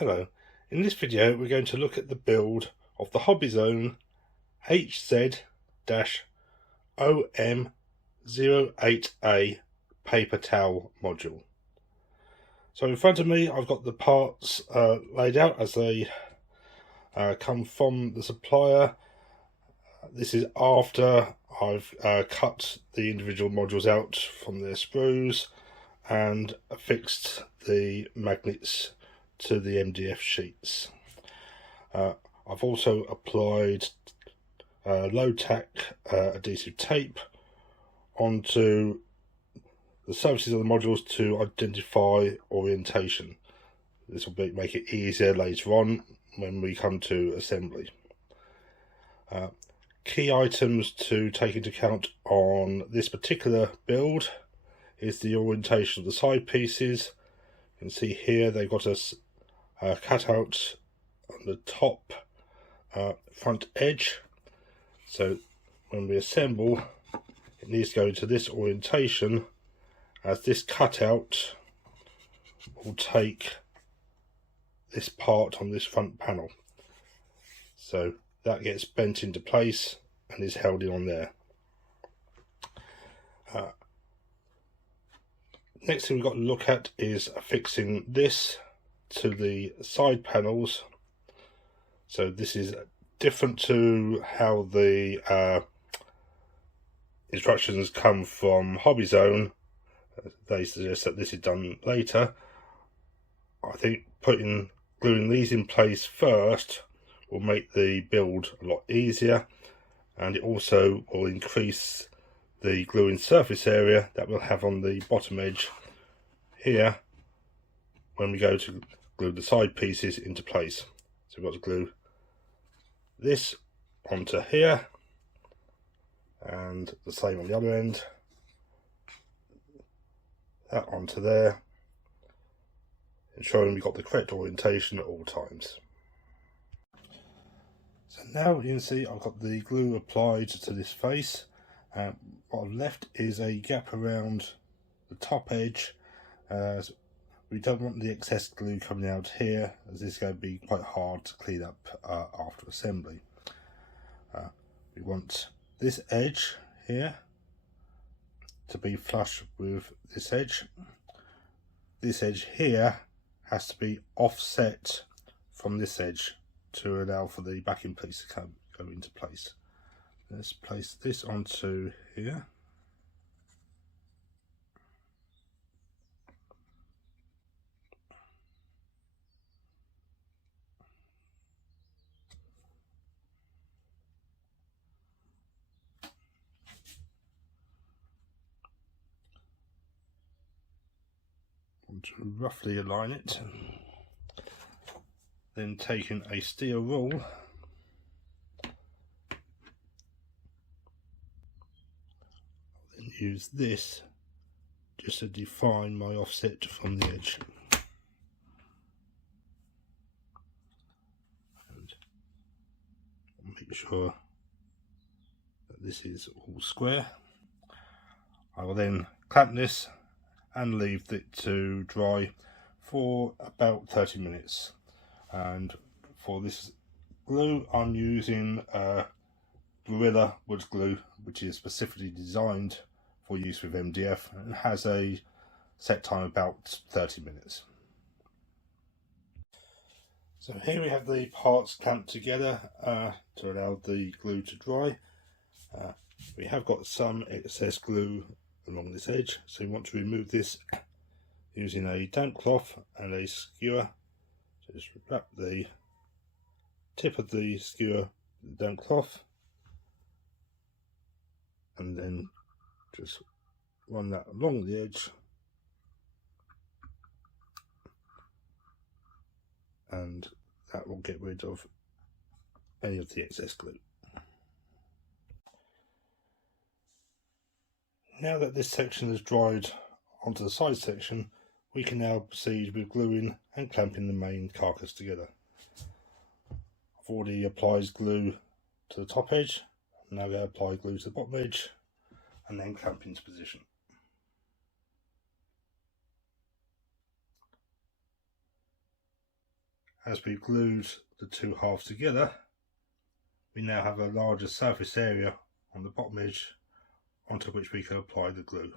Hello, in this video we're going to look at the build of the HobbyZone HZ-OM08a paper towel module. So in front of me I've got the parts laid out as they come from the supplier. This is after I've cut the individual modules out from their sprues and affixed the magnets to the MDF sheets. I've also applied low tack adhesive tape onto the surfaces of the modules to identify orientation. This will make it easier later on when we come to assembly. Key items to take into account on this particular build is the orientation of the side pieces. You can see here they've got a cutout on the top front edge, so when we assemble it needs to go into this orientation, as this cutout will take this part on this front panel, so that gets bent into place and is held in on there. Next thing we've got to look at is affixing this to the side panels. So this is different to how the instructions come from HobbyZone. They suggest that this is done later. I think gluing these in place first will make the build a lot easier, and it also will increase the gluing surface area that we'll have on the bottom edge here when we go to glue the side pieces into place. So we've got to glue this onto here and the same on the other end, that onto there, ensuring we've got the correct orientation at all times. So now you can see I've got the glue applied to this face. What I've left is a gap around the top edge. We don't want the excess glue coming out here, as this is going to be quite hard to clean up after assembly. We want this edge here to be flush with this edge. This edge here has to be offset from this edge to allow for the backing piece to go into place. Let's place this onto here. To roughly align it, then taking a steel rule and use this just to define my offset from the edge. And make sure that this is all square. I will then clamp this and leave it to dry for about 30 minutes. And for this glue I'm using Gorilla wood glue, which is specifically designed for use with MDF and has a set time about 30 minutes. So here we have the parts clamped together to allow the glue to dry. We have got some excess glue along this edge, so we want to remove this using a damp cloth and a skewer. So just wrap the tip of the skewer with the damp cloth and then just run that along the edge and that will get rid of any of the excess glue. Now that this section has dried onto the side section, we can now proceed with gluing and clamping the main carcass together. I've already applied glue to the top edge. I'm now going to apply glue to the bottom edge and then clamp into position. as we glued the two halves together, we now have a larger surface area on the bottom edge onto which we can apply the glue.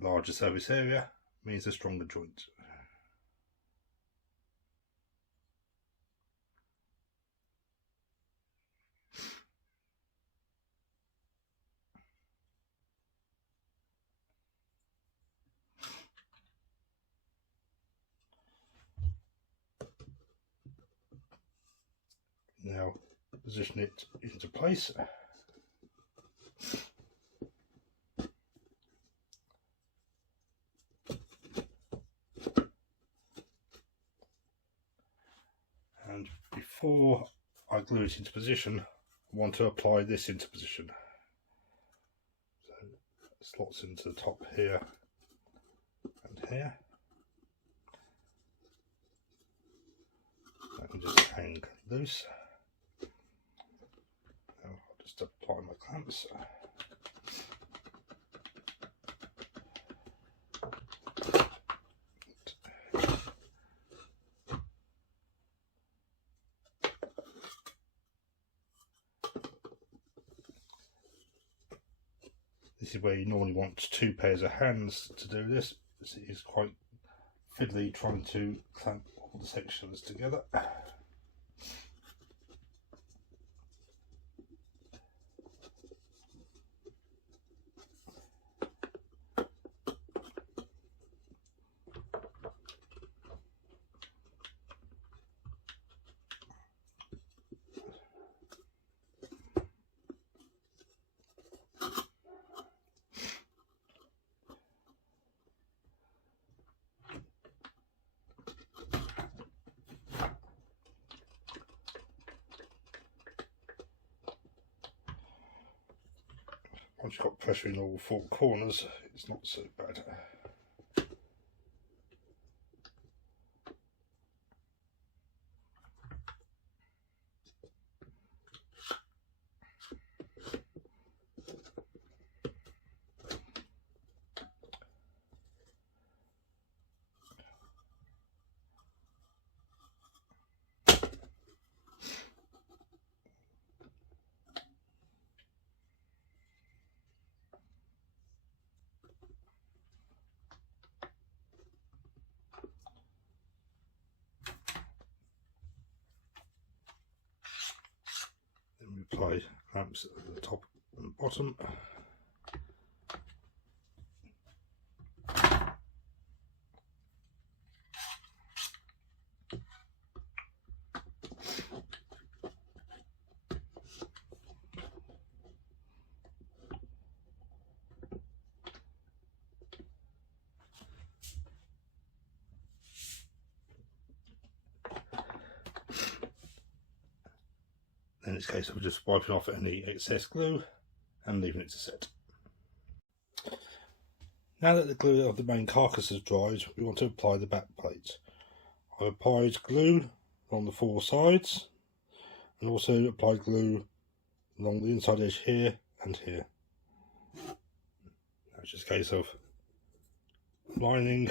A larger surface area means a stronger joint. Now position it into place. And before I glue it into position, I want to apply this into position. So it slots into the top here and here. I can just hang loose. Now I'll just apply my clamps. This is where you normally want two pairs of hands to do this. It is quite fiddly trying to clamp all the sections together. Once you've got pressure in all four corners, it's not so bad. Then we apply clamps at the top and bottom. In this case, I'm just wiping off any excess glue and leaving it to set. Now that the glue of the main carcass has dried, we want to apply the back plate. I've applied glue on the four sides and also applied glue along the inside edge here and here. Now it's just a case of lining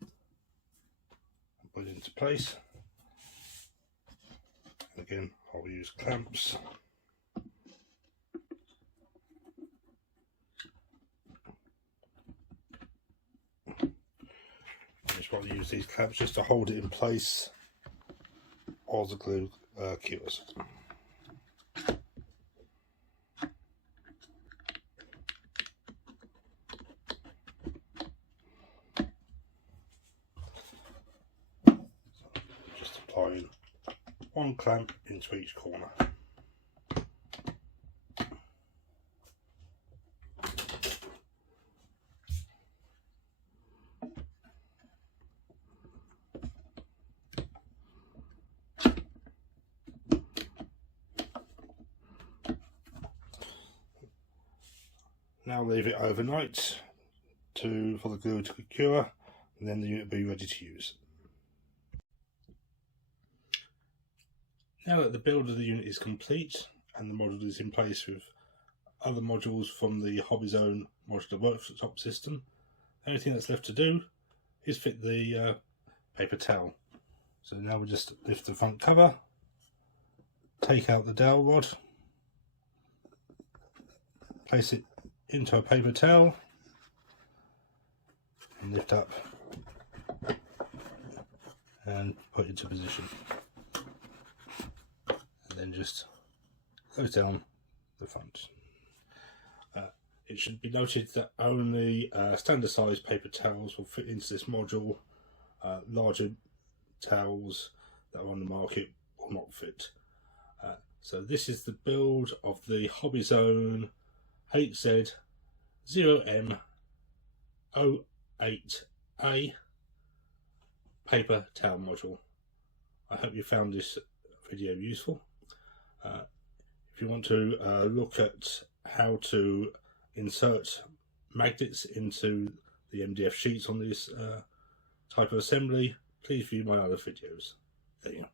and put it into place. And again, I'll use clamps. I just want to use these clamps just to hold it in place while the glue cures. Just applying one clamp into each corner. Now leave it overnight for the glue to cure, and then the unit will be ready to use. Now that the build of the unit is complete and the model is in place with other modules from the HobbyZone modular workshop system. The only thing that's left to do is fit the paper towel. So now we just lift the front cover, take out the dowel rod, place it into a paper towel and lift up and put it into position, and then just close down the front. It should be noted that only standard size paper towels will fit into this module. Larger towels that are on the market will not fit. So this is the build of the HobbyZone HZ0M08a paper towel module. I hope you found this video useful. If you want to look at how to insert magnets into the MDF sheets on this type of assembly, please view my other videos. There you go.